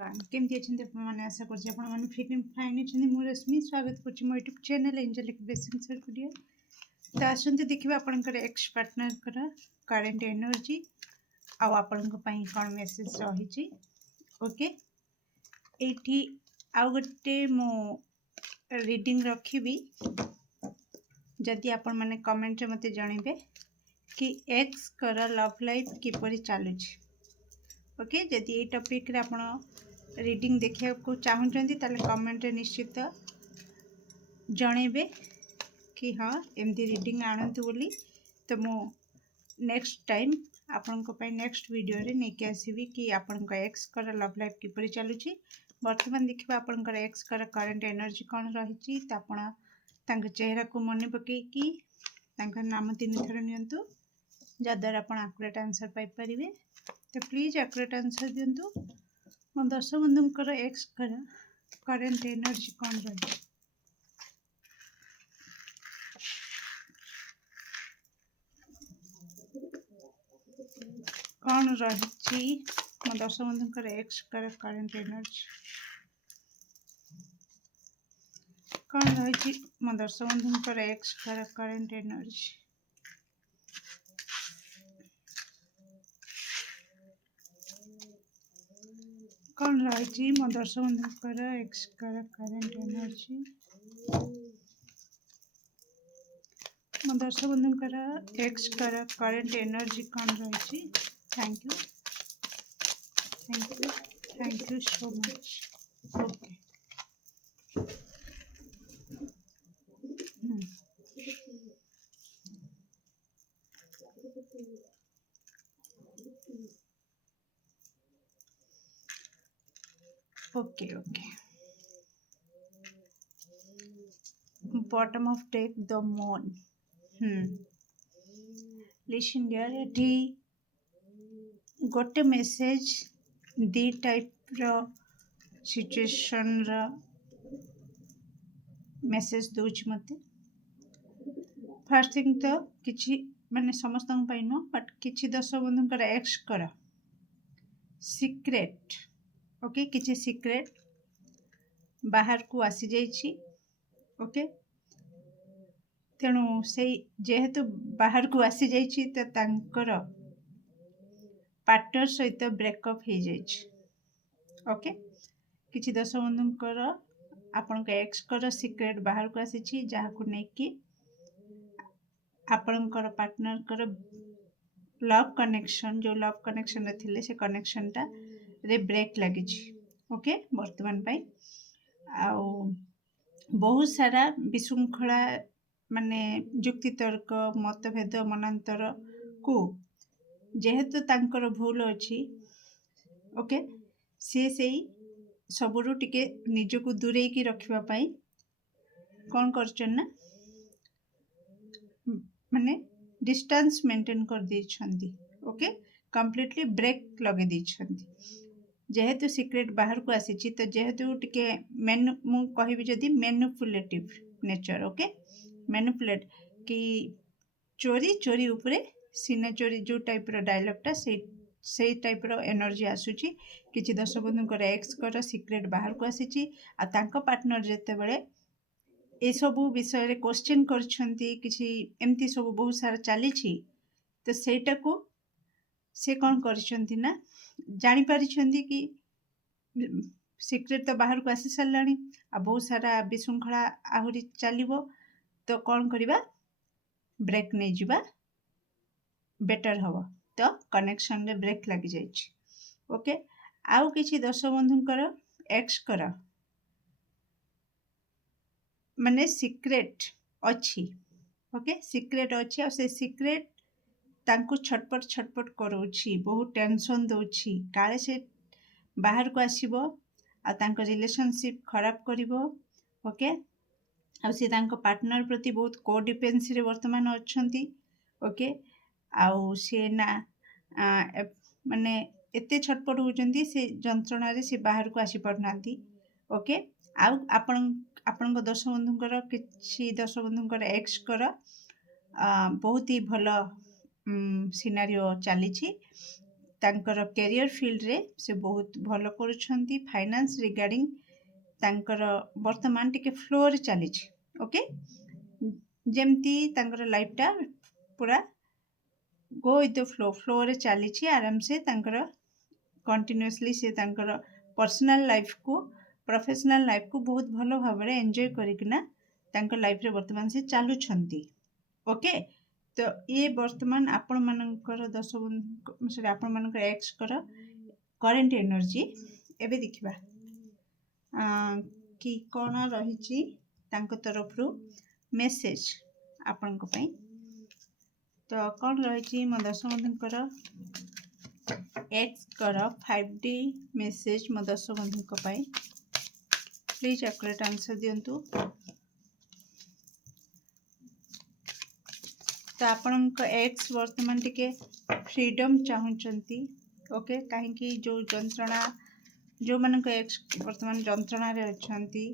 केमती अच्छे मैंने आशा कर फिट एंड फाइन अच्छे मु रश्मि स्वागत कर मो YouTube channel angelic blessing studio. तो आसते देखिए आपंकर एक्स पार्टनर करेंट एनर्जी आपण कौन मेसेज रही। ओके ये आउ गोटे मो रीडिंग रखी जदि आपण मैंने कमेंट रे मते जनइबे कि एक्स कर लव लाइफ किपरि चलुछि। ओके जदि ये टॉपिक रे आपण रीडिंग देखा चाहते कमेंट निश्चित जनइबे कि हाँ एमती रीडिंग आणतु बोली। तो मो नेक्स्ट टाइम आपण नेक्स्ट वीडियो रे नहीं आसबि कि आपण एक्स कर लव लाइफ किपरि चलुछि। बर्तमान देखा आपण एक्स कर करेंट एनर्जी कौन रही। चेहरा को मन पकईकि नाम 3 थर नियंतु जद्वारा आप आकुरेट आंसर पाइपर। तो प्लीज आकुरेट आंसर दिंतु। मो दर्शक बंधुंकर एक्स कर करेंट एनर्जी कौन रही। कौन रही मो दर्शक बंधुंकर एक्स कर करेंट एनर्जी कौन रही। मो दर्शक बंधुंकर एक्स कर करेंट एनर्जी कौन रही। मो दर्शक बंधुंकर एक्स कर करेंट एनर्जी मो दर्शक बंधुंकर एक्स कर करेंट एनर्जी कौन रही। Thank you thank you so much. Okay okay okay bottom of take the moon. Listen dear एठी गोटे मेसेज दी टाइप रो सिचुएशन रो मेसेज दूच मते। फर्स्ट थिंग तो किछि माने समस्त नो बट किछि दर्शक बंधुंकर एक्स कर सीक्रेट। ओके किछि सीक्रेट बाहर को आसी जाइछि। ओके तेणु से जेहेतु बाहर को आसी जाइछि तो तांकर पार्टनर सहित ब्रेकअप हो जाइछि। ओके किछि दर्शक बंधुंकर आपण एक्स कर सीक्रेट बाहर को आसी जहाँ को लेकिन आपणकर पार्टनर कर लव कनेक्शन जो लव कनेक्शन थे से कनेक्शन टा रे ब्रेक लगी। ओके वर्तमान आउ बहुत सारा विशृंखला माने जुक्ति तर्क मतभेद मनांतर को जेहेतु तांकर भूल अच्छी। ओके सी से सबुरु टिके निजको दूरे की रखिबा कौन करना माने डिस्टेंस मेंटेन कर दी। ओके कंप्लीटली ब्रेक लगे दी जेहेतु सीक्रेट बाहर को आसी। तो जेहेतु टिके मु कहबी जदि मैनिपुलेटिव नेचर। ओके मैनिपुलेट कि चोरी चोरी उपरे सीना चोरी जो टाइप रो डायलॉगटा से टाइप रो एनर्जी आसुची। किछि दर्शक बंधुंकर एक्स कर सीक्रेट बाहर को आसी आ तांको पार्टनर जेते बेले ए सबु विषय रे क्वेश्चन करछंती किछि एमती सब बहुत सारा चली। तो सेटा को से कौन करछंती ना जानी पारिछंती कि सीक्रेट तो बाहर को आसी सारानी आ बहुत सारा विशृंखला आहुरी चलिबो। तो कौन करिबा ब्रेक नहीं जिबा बेटर हबो। तो कनेक्शन रे ब्रेक लगी जाइछि। ओके आउ किछि दर्शक बंधुंकर एक्स कर माने सीक्रेट अच्छी। ओके सीक्रेट अच्छी आ से सीक्रेट तांको छटपट करोछि बहुत टेंशन दोछि काले से बाहर को आसीबो आ तांको रिलेशनशिप खराब करिवो। ओके आ से तांको पार्टनर प्रति बहुत कोडिपेंसी रे वर्तमान अछंती। ओके आउ से ना माने एते छटपट होचंती से जंत्रणा रे से बाहर को आसी पड़नांती। ओके आउ आपण दर्शक बंधुंकर किछि दर्शक बंधुंकर एक्स कर बहुत ही भलो सिनारियो चली। ତାଙ୍କର କ୍ୟାରିୟର ଫିଲ୍ଡରେ ସେ ବହୁତ ଭଲ କରୁଛନ୍ତି। ଫାଇନାନ୍ସ ରିଗାର୍ଡ଼ିଂ ତାଙ୍କର ବର୍ତ୍ତମାନ ଟିକେ ଫ୍ଲୋରେ ଚାଲିଛି। ଓକେ, ଯେମିତି ତାଙ୍କର ଲାଇଫଟା ପୁରା ଗୋ ୱିଥ୍ ଦ ଫ୍ଲୋରେ ଚାଲିଛି ଆରାମସେ। ତାଙ୍କର କଣ୍ଟିନ୍ୟୁଅସଲି ସେ ତାଙ୍କର ପର୍ସନାଲ ଲାଇଫକୁ ପ୍ରଫେସନାଲ ଲାଇଫକୁ ବହୁତ ଭଲ ଭାବରେ ଏନ୍ଜୟ କରିକିନା ତାଙ୍କ ଲାଇଫରେ ବର୍ତ୍ତମାନ ସେ ଚାଲୁଛନ୍ତି। ଓକେ, ତ ଇଏ ବର୍ତ୍ତମାନ ଆପଣମାନଙ୍କର ଆପଣମାନଙ୍କର ଏକ୍ସଙ୍କର କରେଣ୍ଟ ଏନର୍ଜି ଏବେ ଦେଖିବା କି କ'ଣ ରହିଛି ତାଙ୍କ ତରଫରୁ ମେସେଜ ଆପଣଙ୍କ ପାଇଁ। ତ କ'ଣ ରହିଛି ମୋ ଦର୍ଶକ ବନ୍ଧୁଙ୍କର ଏକ୍ସଙ୍କର 5D ମେସେଜ ମୋ ଦର୍ଶକ ବନ୍ଧୁଙ୍କ ପାଇଁ। ପ୍ଲିଜ୍ ଆକୁରେଟ୍ ଆନ୍ସର ଦିଅନ୍ତୁ। ତ ଆପଣଙ୍କ ଏକ୍ସ ବର୍ତ୍ତମାନ ଟିକେ ଫ୍ରିଡମ୍ ଚାହୁଁଛନ୍ତି। ଓକେ, କାହିଁକି ଯେଉଁମାନଙ୍କ ଏକ୍ସ ବର୍ତ୍ତମାନ ଯନ୍ତ୍ରଣାରେ ଅଛନ୍ତି।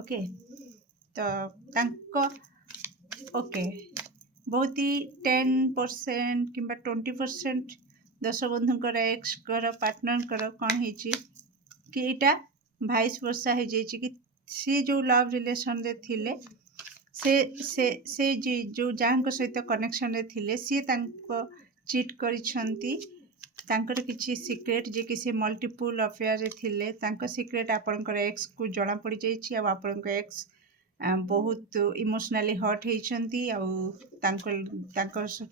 ଓକେ, ତ ତାଙ୍କ ବହୁତ 10% କିମ୍ବା 20% ଦର୍ଶକ ବନ୍ଧୁଙ୍କର ଏକ୍ସଙ୍କର ପାର୍ଟନରଙ୍କର କ'ଣ ହେଇଛି କି ଏଇଟା ଭାଇସ୍ ବର୍ଷା ହେଇଯାଇଛି କି ସିଏ ଯେଉଁ ଲଭ୍ ରିଲେସନରେ ଥିଲେ ସେ ଯେଉଁ ଯାହାଙ୍କ ସହିତ କନେକ୍ସନରେ ଥିଲେ ସିଏ ତାଙ୍କ ଚିଟ୍ କରିଛନ୍ତି। ତାଙ୍କର କିଛି ସିକ୍ରେଟ୍ ଯିଏକି ସେ ମଲ୍ଟିପୁଲ୍ ଅଫେୟାରରେ ଥିଲେ, ତାଙ୍କ ସିକ୍ରେଟ୍ ଆପଣଙ୍କର ଏକ୍ସକୁ ଜଣାପଡ଼ିଯାଇଛି। ଆଉ ଆପଣଙ୍କ ଏକ୍ସ ବହୁତ ଇମୋସନାଲି ହର୍ଟ ହେଇଛନ୍ତି। ଆଉ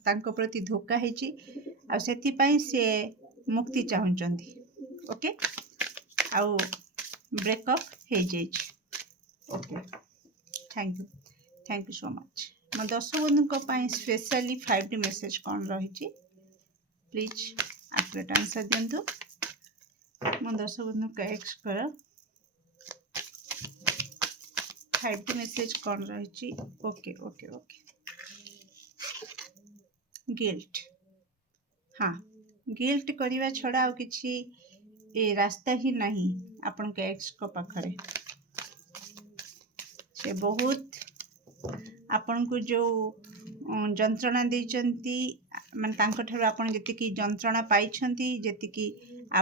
ତାଙ୍କ ପ୍ରତି ଧୋକା ହେଇଛି। ଆଉ ସେଥିପାଇଁ ସେ ମୁକ୍ତି ଚାହୁଁଛନ୍ତି। ଓକେ, ଆଉ ବ୍ରେକଅପ୍ ହେଇଯାଇଛି। Okay, thank you so much. ମୋ ଦର୍ଶକ ବନ୍ଧୁଙ୍କ ପାଇଁ ସ୍ପେଶାଲି 5D ମେସେଜ କ'ଣ ରହିଛି ପ୍ଲିଜ୍ ଆକୁରେଟ୍ ଆନ୍ସର ଦିଅନ୍ତୁ। ମୋ ଦର୍ଶକ ବନ୍ଧୁଙ୍କ ଏକ୍ସଙ୍କର 5D ମେସେଜ କ'ଣ ରହିଛି? ଓକେ ଗିଲ୍ଟ। ହଁ, ଗିଲ୍ଟ କରିବା ଛଡ଼ା ଆଉ କିଛି ରାସ୍ତା ହିଁ ନାହିଁ ଆପଣଙ୍କ ଏକ୍ସଙ୍କ ପାଖରେ। ସେ ବହୁତ ଆପଣଙ୍କୁ ଯେଉଁ ଯନ୍ତ୍ରଣା ଦେଇଛନ୍ତି, ମାନେ ତାଙ୍କଠାରୁ ଆପଣ ଯେତିକି ଯନ୍ତ୍ରଣା ପାଇଛନ୍ତି, ଯେତିକି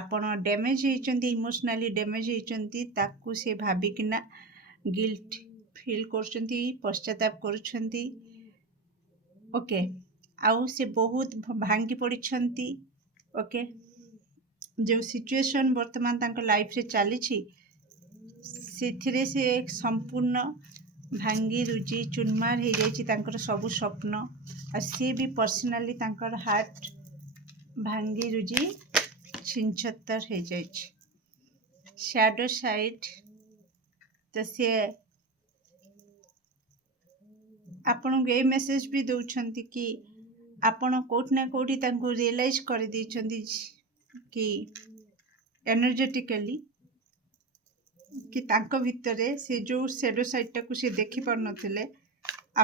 ଆପଣ ଡ୍ୟାମେଜ୍ ହେଇଛନ୍ତି, ଇମୋସନାଲି ଡ୍ୟାମେଜ୍ ହେଇଛନ୍ତି, ତାକୁ ସେ ଭାବିକିନା ଗିଲ୍ଟ ଫିଲ୍ କରୁଛନ୍ତି, ପଶ୍ଚାତାପ କରୁଛନ୍ତି। ଓକେ, ଆଉ ସେ ବହୁତ ଭାଙ୍ଗି ପଡ଼ିଛନ୍ତି। ଓକେ, ଯେଉଁ ସିଚୁଏସନ୍ ବର୍ତ୍ତମାନ ତାଙ୍କ ଲାଇଫରେ ଚାଲିଛି ସେଥିରେ ସେ ସମ୍ପୂର୍ଣ୍ଣ ଭାଙ୍ଗି ରୁଜି ଚୁରମାର ହେଇଯାଇଛି ତାଙ୍କର ସବୁ ସ୍ୱପ୍ନ। ଆଉ ସିଏ ବି ପର୍ସନାଲି ତାଙ୍କର ହାର୍ଟ ଭାଙ୍ଗି ରୁଜି ଛିନଛତର ହେଇଯାଇଛି। ଶ୍ୟାଡୋ ସାଇଡ୍, ତ ସିଏ ଆପଣଙ୍କୁ ଏଇ ମେସେଜ ବି ଦେଉଛନ୍ତି କି ଆପଣ କେଉଁଠି ନା କେଉଁଠି ତାଙ୍କୁ ରିଏଲାଇଜ୍ କରିଦେଇଛନ୍ତି କି ଏନର୍ଜେଟିକାଲି କି ତାଙ୍କ ଭିତରେ ସେ ଯେଉଁ ଶ୍ୟାଡୋ ସାଇଡ଼୍ଟାକୁ ସେ ଦେଖିପାରୁନଥିଲେ,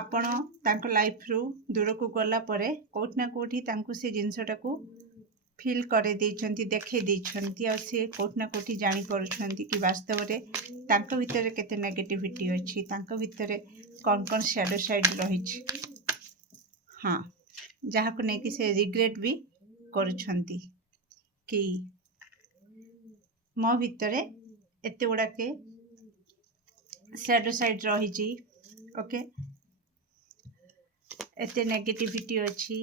ଆପଣ ତାଙ୍କ ଲାଇଫରୁ ଦୂରକୁ ଗଲା ପରେ କେଉଁଠି ନା କେଉଁଠି ତାଙ୍କୁ ସେ ଜିନିଷଟାକୁ ଫିଲ୍ କରେଇ ଦେଇଛନ୍ତି, ଦେଖେଇ ଦେଇଛନ୍ତି। ଆଉ ସେ କେଉଁଠି ନା କେଉଁଠି ଜାଣିପାରୁଛନ୍ତି କି ବାସ୍ତବରେ ତାଙ୍କ ଭିତରେ କେତେ ନେଗେଟିଭିଟି ଅଛି, ତାଙ୍କ ଭିତରେ କ'ଣ ଶ୍ୟାଡୋ ସାଇଡ଼୍ ରହିଛି। ହଁ, ଯାହାକୁ ନେଇକି ସେ ରିଗ୍ରେଟ୍ ବି କରୁଛନ୍ତି କି ମୋ ଭିତରେ ଏତେ ଗୁଡ଼ାକେ ଶ୍ୟାଡୋ ସାଇଡ଼୍ ରହିଛି। ଓକେ, ଏତେ ନେଗେଟିଭିଟି ଅଛି।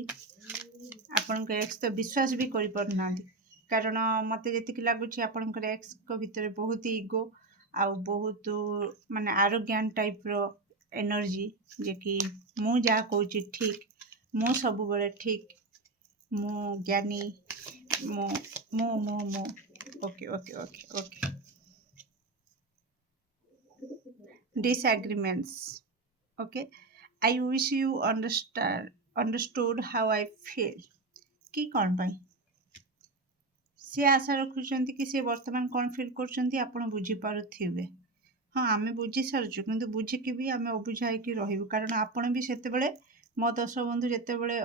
ଆପଣଙ୍କ ଏକ୍ସ ତ ବିଶ୍ୱାସ ବି କରିପାରୁନାହାନ୍ତି, କାରଣ ମୋତେ ଯେତିକି ଲାଗୁଛି ଆପଣଙ୍କର ଏକ୍ସଙ୍କ ଭିତରେ ବହୁତ ଇଗୋ ଆଉ ବହୁତ ମାନେ ଆରୋଗ୍ୟାଣ୍ଟ ଟାଇପ୍ର ଏନର୍ଜି, ଯେ କି ମୁଁ ଯାହା କହୁଛି ଠିକ୍, ମୁଁ ସବୁବେଳେ ଠିକ୍, ମୁଁ ଜ୍ଞାନୀ, ମୁଁ okay disagreements. Okay, I wish you understood how I feel. କି କ'ଣ ପାଇଁ ସେ ଆଶା ରଖୁଛନ୍ତି କି ସେ ବର୍ତ୍ତମାନ କ'ଣ ଫିଲ୍ କରୁଛନ୍ତି ଆପଣ ବୁଝିପାରୁଥିବେ। ହଁ, ଆମେ ବୁଝିସାରୁଛୁ, କିନ୍ତୁ ବୁଝିକି ବି ଆମେ ଅବୁଝା ହେଇକି ରହିବୁ, କାରଣ ଆପଣ ବି ସେତେବେଳେ ମୋ ଦର୍ଶକ ବନ୍ଧୁ ଯେତେବେଳେ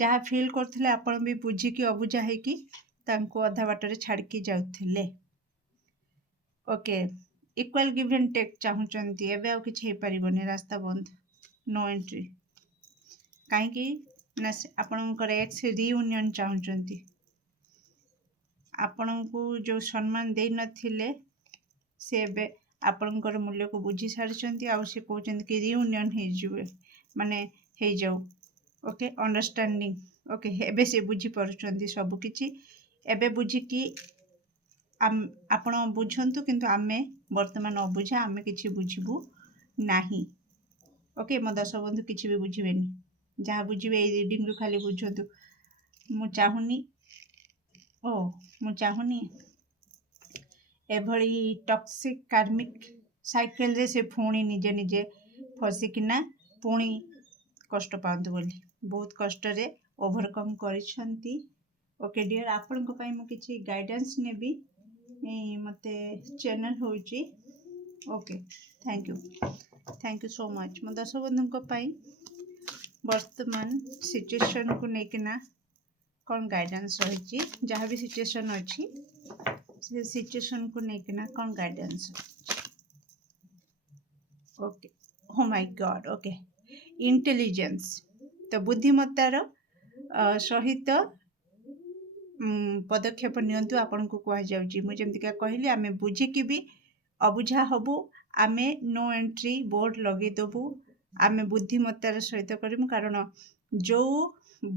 ଯାହା ଫିଲ୍ କରୁଥିଲେ ଆପଣ ବି ବୁଝିକି ଅବୁଝା ହେଇକି ତାଙ୍କୁ ଅଧା ବାଟରେ ଛାଡ଼ିକି ଯାଉଥିଲେ। Okay, equal give and take ଚାହୁଁଛନ୍ତି। ଏବେ ଆଉ କିଛି ହେଇପାରିବନି, ରାସ୍ତା ବନ୍ଦ, ନୋ ଏଣ୍ଟ୍ରି। କାହିଁକି ना आपणकर एक्स रियूनियन चाहूँगी आपणको जो सम्मान दे नथिले से बे आपणकर मूल्य को बुझी सारी आउ से कहते कि रियूनियन हो माने हो जाऊ ओके अंडरस्टैंडिंग ओके एबे से बुझी पारुचंती सब किछि एबे बुझिकी आपण बुझंतु किंतु आमे वर्तमान अबुझा आमे किछि बुझिबु नाही ओके मो दर्शक बंधु किछि भी बुझिबेनी जहाँ बुझिबे ए रीडिंग रु खाली बुझंतु मु चाहुनी मु चाहुनी एभली टॉक्सिक कार्मिक साइकिल रे से पुणी निजे निजे फसिकिना पुणी कष्ट पातु बोली बहुत कष्ट रे ओवरकम करिसंती ओके डियर आपण को पई मु किछि गाइडेंस नेबी मते चैनल होची okay thank you so much मो दर्शक बंधु को पई वर्तमान सिचुएशन को लेकिना कौन गाइडेंस रही जहाँ भी सिचुएशन अच्छी से सिचुएशन को लेकिना कौन गाइडेंस ओके हो माय गॉड ओके इंटेलिजेंस तो बुद्धिमत्तार सहित पदक्षेप नियंतु आपन को कह जाउची मु जेमतिका कहली आमे बुझिकी भी अबुझा हबु आमे नो एंट्री बोर्ड लगे देबु आमे बुद्धिमत्तार सहित करिमु कारण जो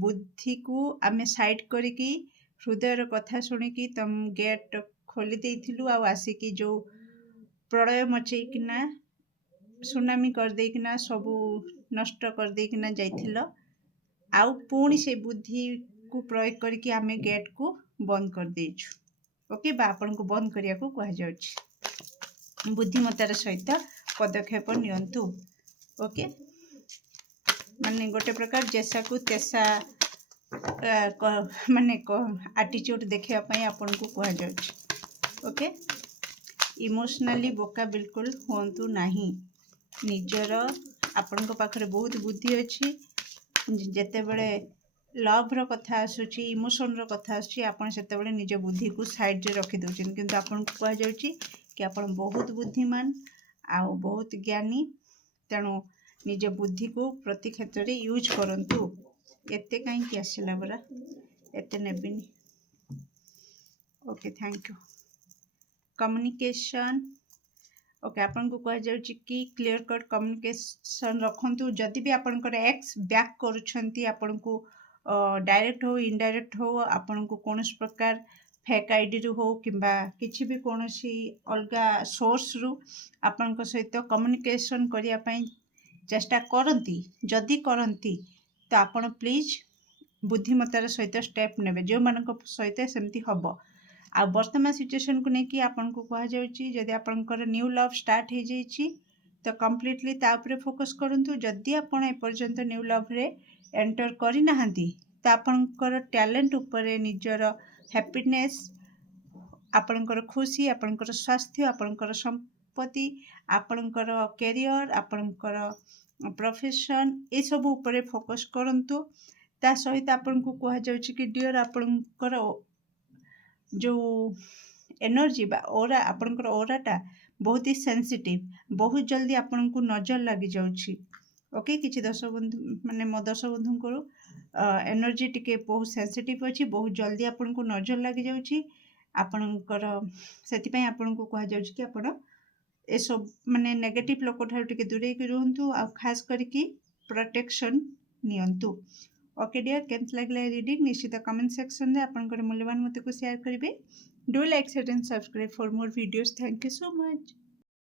बुद्धि को आमे साइड करिकी हृदयर कथा सुनिकी तम गेट खोली देइथिलु आ आसिकी जो प्रलय मचेकिना सुनामी कर देकिना सबू नष्ट कर देकिना जाइथिलो आउ पुणी से बुद्धि को प्रयोग करके आमे गेट को बंद कर देइछु ओके बा आपन को बंद करिया को कह जाउछि बुद्धिमत्तार सहित पदक्षेप नियंतु ओके माने गोटे प्रकार जैसा को तैसा माने एटीट्यूड देखिया पई आपन को कह जाउछि ओके इमोशनली बोका बिल्कुल होंतु नाही निजर आपन को पाखरे बहुत बुद्धि अछि जेते बळे लव रो कथा आसुची इमोशन रो कथा आसुची आपन सेते बळे निज बुद्धि को साइड रे रखि दोछन किंतु आपन को कह जाउची कि आपन बहुत बुद्धिमान आ बहुत ज्ञानी तेणु निज बुद्धि को प्रति क्षेत्र रे यूज करंतु एते काई कि आसिला बरा एते नेबिनी okay thank you communication okay आपन को कह जाउची कि क्लियर कट कम्युनिकेशन रखंतु जदि भी आपनकर एक्स बैक करूछंती आपन को डायरेक्ट हो इनडायरेक्ट हो आपन को कोनस प्रकार फेक आईडी रु हो किंबा किछि भी कोनसी अलगा सोर्स रु आपन को सहित कम्युनिकेशन करिया पई चेष्टा करंती जदि करंती तो आपन प्लीज बुद्धिमत्तार सहित स्टेप नेबे जो मानक सहित सेमती हबो आ वर्तमान सिचुएशन को लेकिन आपन को कह जाउची जदि आपनकर न्यू लव स्टार्ट हो जाइची तो कंप्लीटली ता ऊपर फोकस करंतु जदि आपन ए पर्यंत न्यू लव रे एंटर करि नाहंती तो आपनकर टैलेंट ऊपर निजर हैप्पीनेस आपनकर खुशी आपनकर स्वास्थ्य आपनकर संपत्ति आपनकर कैरियर आपनकर प्रोफेशन ए सब ऊपर फोकस करंतु ता सहित आपन को कह जाउची कि डियर आपनकर जो एनर्जी बा ओरा आपनकर ओराटा बहुत ही सेंसिटिव बहुत जल्दी आपन को नजर लगी जाउची ओके किछि दर्शक बंधु माने मो दर्शक बंधु को एनर्जी टिके बहुत सेंसिटिव अछि बहुत जल्दी आपन को नजर लगी जाउची आपनकर सेति पई आपन को कह जाउची कि आपन ए सब माने नेगेटिव लोक ठार टिके दूरे के रहंतु आ खास करके प्रोटेक्शन नियंतु ओके डियर केमत लागला रीडिंग निश्चित कमेंट सेक्शन रे आपनकर मूल्यवान मत को शेयर करिवे do like share and subscribe for more videos thank you so much.